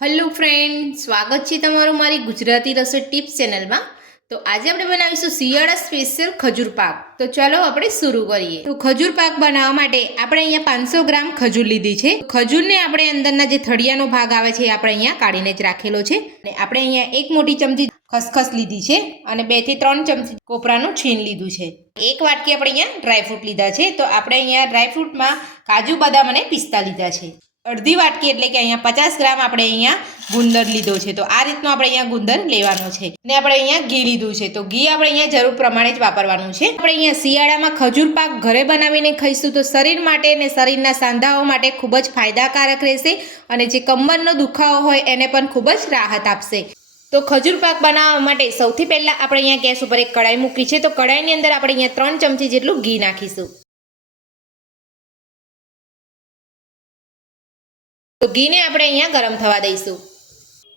Hello friend સ્વાગત છે તમારું મારી ગુજરાતી રસોઈ ટિપ્સ ચેનલમાં તો આજે આપણે બનાવીશું શિયાળા સ્પેશિયલ ખજૂર પાક. તો ચાલો આપણે શરૂ કરીએ. તો ખજૂર પાક બનાવવા માટે આપણે અહીંયા પાંચસો ગ્રામ ખજૂર લીધી છે. ખજૂરને આપણે અંદરના જે થળિયાનો ભાગ આવે છે આપણે અહીંયા કાઢીને જ રાખેલો છે. અને આપણે અહીંયા એક મોટી ચમચી ખસખસ લીધી છે અને બેથી ત્રણ ચમચી કોપરાનું છીણ લીધું છે. એક વાટકી આપણે અહીંયા ડ્રાયફ્રૂટ લીધા છે. તો આપણે અહીંયા ડ્રાયફ્રૂટમાં કાજુ, બદામ અને પિસ્તા લીધા છે. અડધી વાટકી એટલે કે અહીંયા પચાસ ગ્રામ આપણે અહીંયા ગુંદર લીધો છે. તો આ રીતનો આપણે અહીંયા ગુંદર લેવાનો છે. ને આપણે અહીંયા ઘી લીધું છે. તો ઘી આપણે અહીંયા જરૂર પ્રમાણે જ વાપરવાનું છે. આપણે અહીંયા શિયાળામાં ખજૂર પાક ઘરે બનાવીને ખાઈશું તો શરીર માટે અને શરીરના સાંધાઓ માટે ખૂબ જ ફાયદાકારક રહેશે અને જે કમરનો દુખાવો હોય એને પણ ખૂબ જ રાહત આપશે. તો ખજૂર પાક બનાવવા માટે સૌથી પહેલાં આપણે અહીંયા ગેસ ઉપર એક કડાઈ મૂકી છે. તો કડાઈની અંદર આપણે અહીંયા ત્રણ ચમચી જેટલું ઘી નાખીશું. તો ઘીને આપણે અહીંયા ગરમ થવા દઈશું.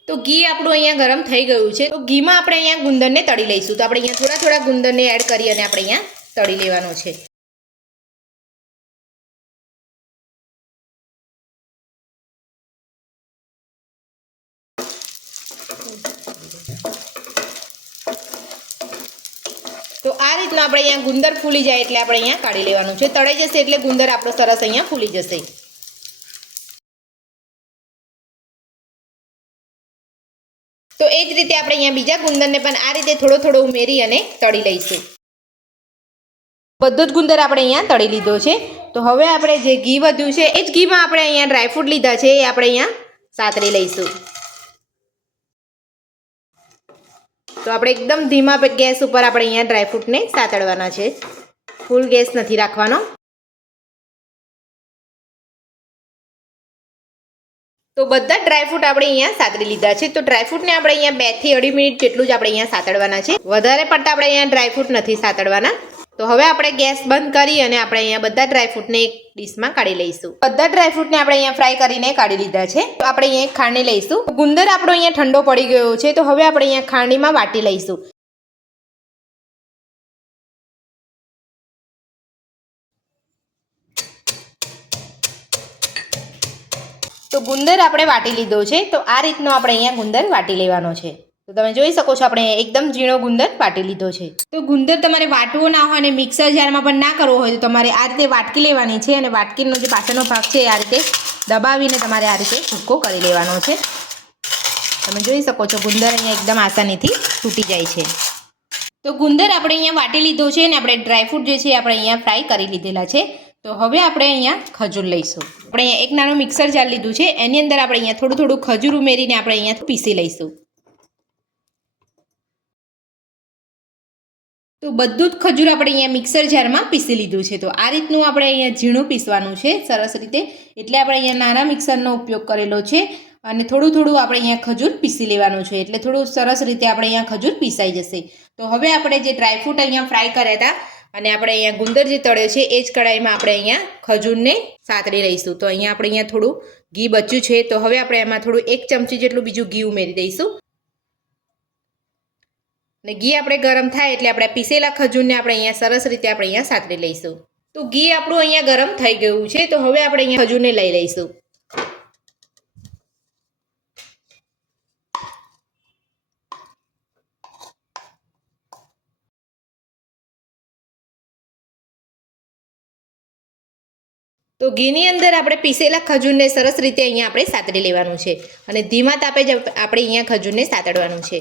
તો ઘી આપણું અહીંયા ગરમ થઈ ગયું છે. તો ઘીમાં આપણે અહીંયા ગુંદરને તળી લઈશું. તો આપણે અહીંયા થોડા થોડા ગુંદરને એડ કરી અને આપણે અહીંયા તળી લેવાનો છે. તો આ રીતના આપણે અહીંયા ગુંદર ફૂલી જાય એટલે આપણે અહીંયા કાઢી લેવાનું છે. તળાઈ જશે એટલે ગુંદર આપણો સરસ અહીંયા ફૂલી જશે. રીતે આપણે અહીંયા બીજા ગુંદરને પણ આ રીતે થોડો થોડો ઉમેરી અને તળી લઈશું. બધો જ ગુંદર આપણે અહીંયા તળી લીધો છે. તો હવે આપણે જે ઘી વધ્યું છે, એ જ ઘીમાં આપણે અહીંયા ડ્રાયફ્રૂટ લીધા છે, એ આપણે અહીંયા સાતરી લઈશું. તો આપણે એકદમ ધીમા ગેસ ઉપર આપણે અહીંયા ડ્રાયફ્રૂટને સાતળવાના છે. ફૂલ ગેસ નથી રાખવાનો. તો બધા ડ્રાયફ્રૂટ આપણે અહીંયા સાતરી લીધા છે. તો ડ્રાયફ્રૂટને આપણે અહીંયા બેથી અઢી મિનિટ જેટલું જ આપણે અહીંયા સાતડવાના છે. વધારે પડતા આપણે અહીંયા ડ્રાયફ્રૂટ નથી સાતડવાના. તો હવે આપણે ગેસ બંધ કરી અને આપણે અહીંયા બધા ડ્રાયફ્રૂટને એક ડીશમાં કાઢી લઈશું. બધા ડ્રાયફ્રૂટને આપણે અહીંયા ફ્રાય કરીને કાઢી લીધા છે. તો આપણે અહીંયા ખાંડણી લઈશું. ગુંદર આપણો અહીંયા ઠંડો પડી ગયો છે. તો હવે આપણે અહીંયા ખાંડીમાં વાટી લઈશું. તો ગુંદર આપણે વાટી લીધો છે. તો આ રીતનો આપણે અહીંયા ગુંદર વાટી લેવાનો છે. તો તમે જોઈ શકો છો આપણે એકદમ ઝીણો ગુંદર વાટી લીધો છે. તો ગુંદર તમારે વાટવો ના હોય અને મિક્સર જારમાં પણ ના કરવો હોય તો તમારે આ રીતે વાટકી લેવાની છે અને વાટકીનો જે પાછળનો ભાગ છે આ રીતે દબાવીને તમારે આ રીતે ભૂકો કરી લેવાનો છે. તમે જોઈ શકો છો ગુંદર અહીંયા એકદમ આસાનીથી તૂટી જાય છે. તો ગુંદર આપણે અહીંયા વાટી લીધો છે અને આપણે ડ્રાયફ્રૂટ જે છે આપણે અહીંયા ફ્રાય કરી લીધેલા છે. તો હવે આપણે અહીંયા ખજૂર લઈશું. આપણે અહીંયા એક નાનું મિક્સર જાર લીધું છે. એની અંદર આપણે અહીંયા થોડું થોડું ખજૂર ઉમેરીને આપણે અહીંયા પીસી લઈશું. તો બધું જ ખજૂર આપણે અહીંયા મિક્સર જારમાં પીસી લીધું છે. તો આ રીતનું આપણે અહીંયા ઝીણું પીસવાનું છે. સરસ રીતે. એટલે આપણે અહીંયા નાના મિક્સરનો ઉપયોગ કરેલો છે. અને થોડું થોડું આપણે અહીંયા ખજૂર પીસી લેવાનું છે. એટલે થોડું સરસ રીતે આપણે અહીંયા ખજૂર પીસાઈ જશે. તો હવે આપણે જે ડ્રાયફ્રૂટ અહીંયા ફ્રાય કર્યા હતા અને આપણે અહીંયા ગુંદર જે તળ્યો છે, એ જ કઢાઈમાં આપણે અહીંયા ખજૂરને સાતરી લઈશું. તો અહીંયા આપણે અહીંયા થોડું ઘી બચ્યું છે. તો હવે આપણે એમાં થોડું એક ચમચી જેટલું બીજું ઘી ઉમેરી દઈશું. અને ઘી આપણે ગરમ થાય એટલે આપણે પીસેલા ખજૂરને આપણે અહીંયા સરસ રીતે આપણે અહીંયા સાતરી લઈશું. તો ઘી આપણું અહીંયા ગરમ થઈ ગયું છે. તો હવે આપણે અહીંયા ખજૂરને લઈ લઈશું. તો ઘીની અંદર આપણે પીસેલા ખજૂરને સરસ રીતે અહીંયા આપણે સાતડી લેવાનું છે. અને ધીમા તાપે જ આપણે અહીંયા ખજૂરને સાતડવાનું છે.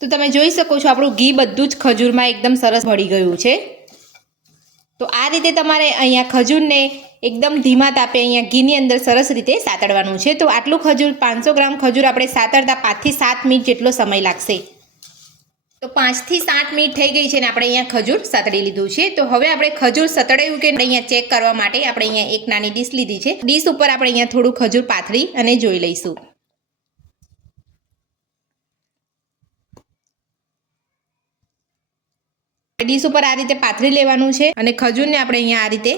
તો તમે જોઈ શકો છો આપણું ઘી બધું જ ખજૂરમાં એકદમ સરસ ભળી ગયું છે. તો આ રીતે તમારે અહીંયા ખજૂરને એકદમ ધીમા તાપે અહીંયા ઘીની અંદર સરસ રીતે સાતડવાનું છે. તો આટલું ખજૂર, પાંચસો ગ્રામ ખજૂર આપણે સાતડતા પાંચથી સાત મિનિટ જેટલો સમય લાગશે. તો પાંચથી સાત મિનિટ થઈ ગઈ છે ને આપણે અહીંયા ખજૂર સતડી લીધું છે. તો હવે આપણે ખજૂર સતડાયું કે અહીંયા ચેક કરવા માટે આપણે અહીંયા એક નાની ડીશ લીધી છે. ડીશ ઉપર આપણે અહીંયા થોડું ખજૂર પાથરી અને જોઈ લઈશું. ડીશ ઉપર આ રીતે પાથરી લેવાનું છે અને ખજૂરને આપણે અહીંયા આ રીતે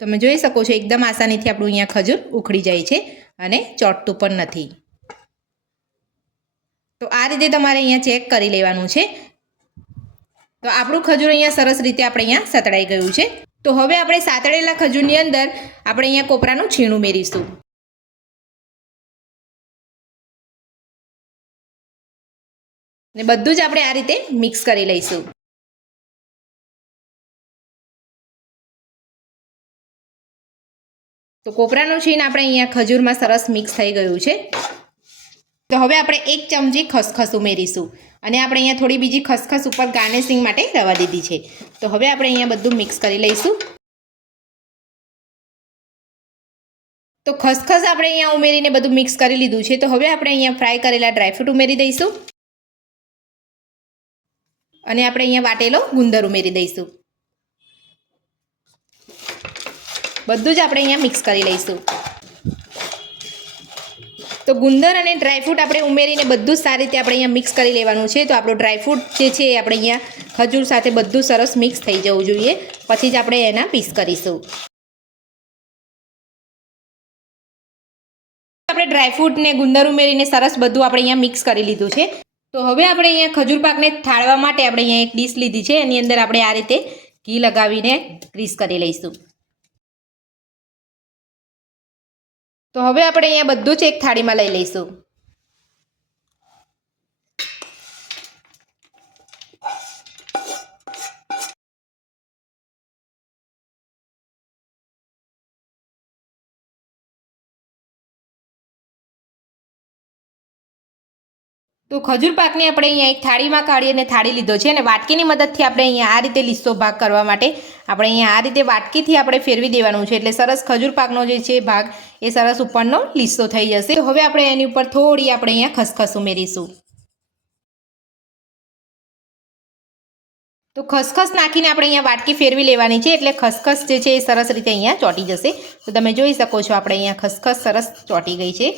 તમે જોઈ શકો છો, એકદમ આસાનીથી આપણું અહીંયા ખજૂર ઉખડી જાય છે અને ચોટતું પણ નથી. તો આ રીતે તમારે અહીંયા ચેક કરી લેવાનું છે. તો આપણું ખજૂર અહીંયા સરસ રીતે આપણે અહીંયા સતળાઈ ગયું છે. તો હવે આપણે સાતળેલા ખજૂરની અંદર આપણે અહીંયા કોપરાનું છીણ ઉમેરીશું. ને બધું જ આપણે આ રીતે મિક્સ કરી લઈશું. તો કોપરાનું છીણ આપણે અહીંયા ખજૂરમાં સરસ મિક્સ થઈ ગયું છે. તો હવે આપણે એક ચમચી ખસખસ ઉમેરીશું. અને આપણે અહીંયા થોડી બીજી ખસખસ ઉપર ગાર્નિશિંગ માટે રવા દીધી છે. તો હવે આપણે અહીંયા બધું મિક્સ કરી લઈશું. તો ખસખસ આપણે અહીંયા ઉમેરીને બધું મિક્સ કરી લીધું છે. તો હવે આપણે અહીંયા ફ્રાય કરેલા ડ્રાયફ્રૂટ ઉમેરી દઈશું. અને આપણે અહીંયા વાટેલો ગુંદર ઉમેરી દઈશું. બધું જ આપણે અહીંયા મિક્સ કરી લઈશું. તો ગુંદર અને ડ્રાયફ્રૂટ આપણે ઉમેરીને બધું સારી રીતે આપણે અહીંયા મિક્સ કરી લેવાનું છે. તો આપણું ડ્રાયફ્રૂટ જે છે એ આપણે અહીંયા ખજૂર સાથે બધું સરસ મિક્સ થઈ જવું જોઈએ. પછી જ આપણે એના પીસ કરીશું. આપણે ડ્રાયફ્રૂટ ને ગુંદર ઉમેરીને સરસ બધું આપણે અહીંયા મિક્સ કરી લીધું છે. તો હવે આપણે અહીંયા ખજૂર પાકને થાળવા માટે આપણે અહીંયા એક ડીશ લીધી છે. એની અંદર આપણે આ રીતે ઘી લગાવીને ગ્રીસ કરી લઈશું. તો હવે આપણે અહીંયા બધું જ એક થાળીમાં લઈ લઈશું. તો ખજૂર પાકને આપણે અહીંયા એક થાળીમાં કાઢી અને થાળી લીધો છે અને વાટકીની મદદથી આપણે અહીંયા આ રીતે લીસ્સો ભાગ કરવા માટે આપણે અહીંયા આ રીતે વાટકીથી આપણે ફેરવી દેવાનું છે. એટલે સરસ ખજૂર પાકનો જે છે ભાગ, એ સરસ ઉપરનો લીસ્સો થઈ જશે. હવે આપણે એની ઉપર થોડી આપણે અહીંયા ખસખસ ઉમેરીશું. તો ખસખસ નાખીને આપણે અહીંયા વાટકી ફેરવી લેવાની છે. એટલે ખસખસ જે છે એ સરસ રીતે અહીંયા ચોંટી જશે. તો તમે જોઈ શકો છો આપણે અહીંયા ખસખસ સરસ ચોંટી ગઈ છે.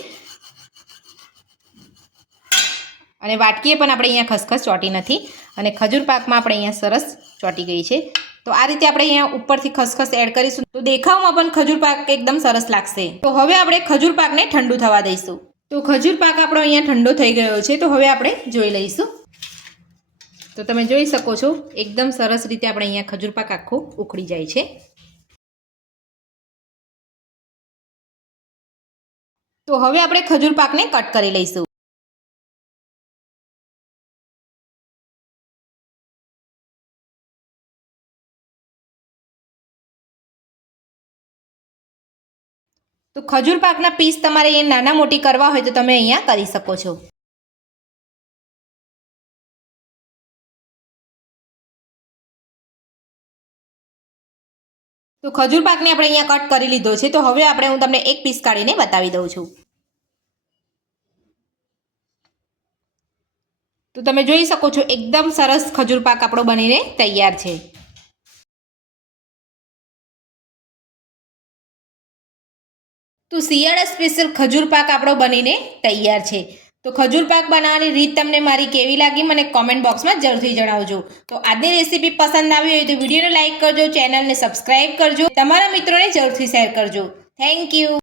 અને વાટકીએ પણ આપણે અહીંયા ખસખસ ચોંટી નથી. અને ખજૂર પાકમાં આપણે અહીંયા સરસ ચોંટી ગઈ છે. તો આ રીતે આપણે અહીંયા ઉપરથી ખસખસ એડ કરીશું. તો દેખાવમાં પણ ખજૂર પાક એકદમ સરસ લાગશે. તો હવે આપણે ખજૂર પાકને ઠંડુ થવા દઈશું. તો ખજૂર પાક આપણો અહીંયા ઠંડો થઈ ગયો છે, તો હવે આપણે જોઈ લઈશું. તો તમે જોઈ શકો છો, એકદમ સરસ રીતે આપણે અહીંયા ખજૂર પાક આખું ઉખડી જાય છે. તો હવે આપણે ખજૂર પાકને કટ કરી લઈશું. તો ખજૂર પાકના પીસ તમારે એ નાના મોટી કરવા હોય તો તમે અહીંયા કરી શકો છો. તો ખજૂર પાકને આપણે અહીંયા કટ કરી લીધો છે. તો હવે આપણે હું તમને એક પીસ કાઢીને બતાવી દઉં છું. તો તમે જોઈ શકો છો, એકદમ સરસ ખજૂર પાક આપણો બનીને તૈયાર છે. તો શિયાળા સ્પેશિયલ ખજૂર પાક આપણો બનીને તૈયાર છે. તો ખજૂર પાક બનાવવાની રીત તમને મારી કેવી લાગી મને કોમેન્ટ બોક્સમાં જરૂરથી જણાવજો. તો આજની રેસીપી પસંદ આવી હોય તો વિડીયોને લાઇક કરજો ચેનલને સબસ્ક્રાઇબ કરજો. તમારા મિત્રોને જરૂરથી શેર કરજો. Thank you